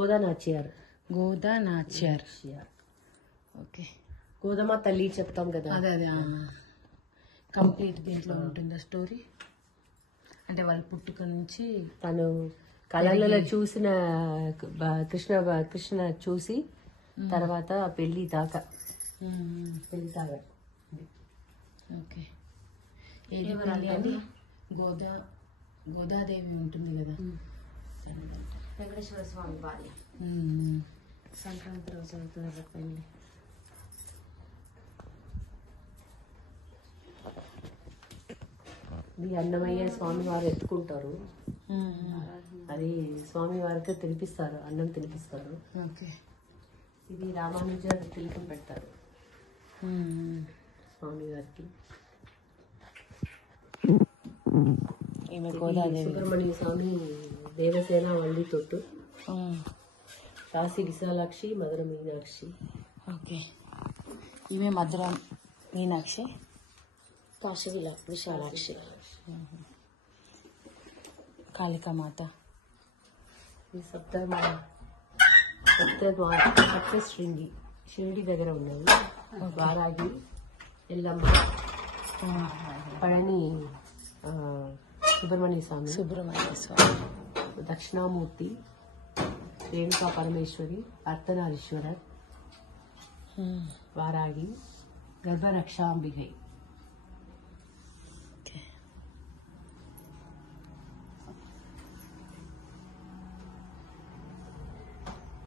గోదా నాచ్యార్. గోదా నాచ్యార్. Okay. Godamma తల్లి చెప్తాం కదా, అదే అదే కంప్లీట్ దీంట్లో ఉంటుందా స్టోరీ? అంటే వాళ్ళ పుట్టుక నుంచి తను కళలలో చూసిన కృష్ణ చూసి తర్వాత పెళ్లి దాకా. ఓకే. ఏది పెళ్ళి? గోదాదేవి ఉంటుంది కదా, వెంకటేశ్వర స్వామి భార్య. సంక్రాంతి రోజు అవుతుంది పెళ్లి. ఇది అన్నమయ్య స్వామి వారు ఎత్తుకుంటారు, అది స్వామి వారికి తినిపిస్తారు, అన్నం తినిపిస్తారు. ఓకే. ఇది రామానుజ తిలకం పెడతారు స్వామి వారికి. సుబ్రహ్మణ్య స్వామి దేవసేన వల్లి తొట్టు, కాశీ విశాలాక్షి, మధుర మీనాక్షి. ఓకే. ఈమె మధుర మీనాక్షి, కాశీ విశాలాక్షి. కాళికామాత. ఈ సప్తశృంగి షిరిడి దగ్గర ఉన్నది. వారాగి, ఎల్లమ్మ, పళని సుబ్రహ్మణ్య స్వామి, దక్షిణామూర్తి, రేణుకా పరమేశ్వరి, అర్ధనారీశ్వర, వారాగి, గర్భరక్షాంబికై.